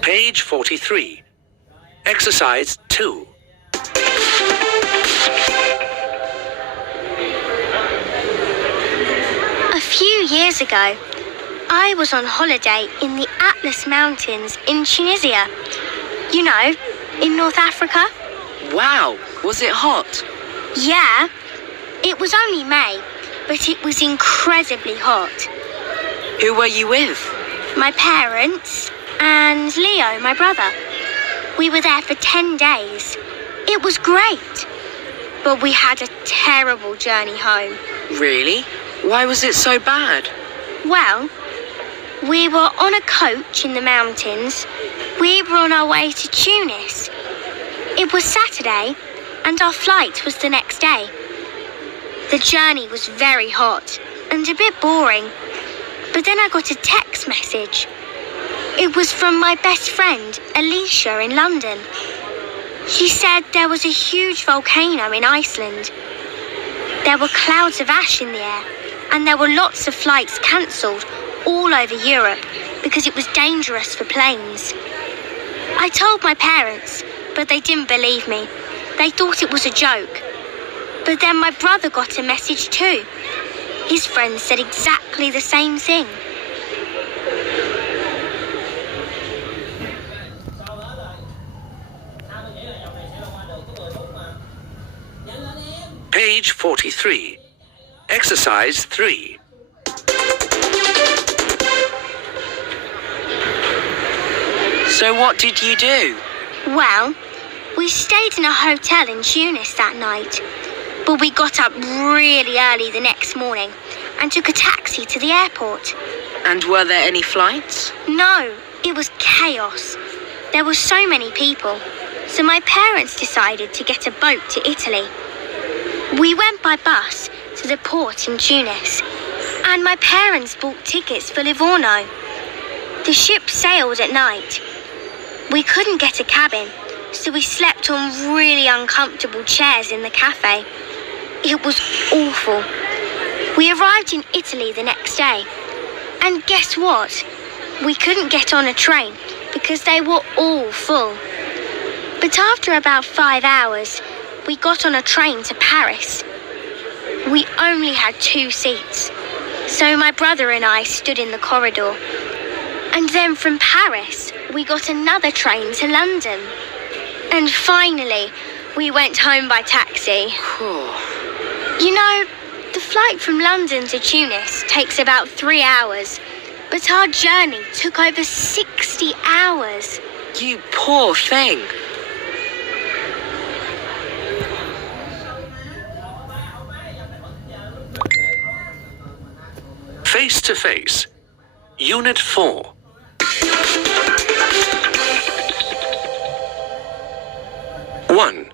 Page 43. Exercise 2. A few years ago, I was on holiday in the Atlas Mountains in Tunisia. You know, in North Africa. Wow, was it hot? Yeah, it was only May, but it was incredibly hot. Who were you with? My parents and Leo, my brother. We were there for 10 days. It was great. But we had a terrible journey home. Really? Why was it so bad? Well, we were on a coach in the mountains. We were on our way to Tunis. It was Saturday, and our flight was the next day. The journey was very hot and a bit boring. But then I got a text message. It was from my best friend, Alicia, in London. She said there was a huge volcano in Iceland. There were clouds of ash in the air, and there were lots of flights cancelled all over Europe because it was dangerous for planes. I told my parents, but they didn't believe me. They thought it was a joke. But then my brother got a message too. His friends said exactly the same thing. Page 43. Exercise 3. So what did you do? Well, we stayed in a hotel in Tunis that night. But we got up really early the next morning and took a taxi to the airport. And were there any flights? No, it was chaos. There were so many people. So my parents decided to get a boat to Italy. We went by bus to the port in Tunis. And my parents bought tickets for Livorno. The ship sailed at night. We couldn't get a cabin, so we slept on really uncomfortable chairs in the cafe. It was awful. We arrived in Italy the next day. And guess what? We couldn't get on a train because they were all full. But after about 5 hours, we got on a train to Paris. We only had 2 seats. So my brother and I stood in the corridor. And then from Paris, we got another train to London. And finally, we went home by taxi. You know, the flight from London to Tunis takes about 3 hours, but our journey took over 60 hours. You poor thing. Face to Face. Unit 4. One.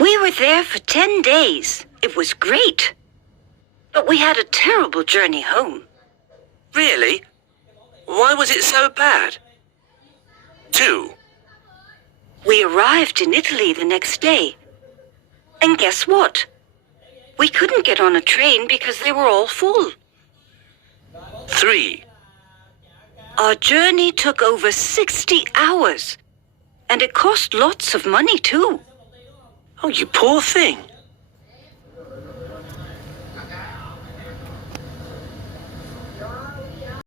We were there for 10 days. It was great. But we had a terrible journey home. Really? Why was it so bad? 2. We arrived in Italy the next day. And guess what? We couldn't get on a train because they were all full. 3. Our journey took over 60 hours. And it cost lots of money too. Oh, you poor thing.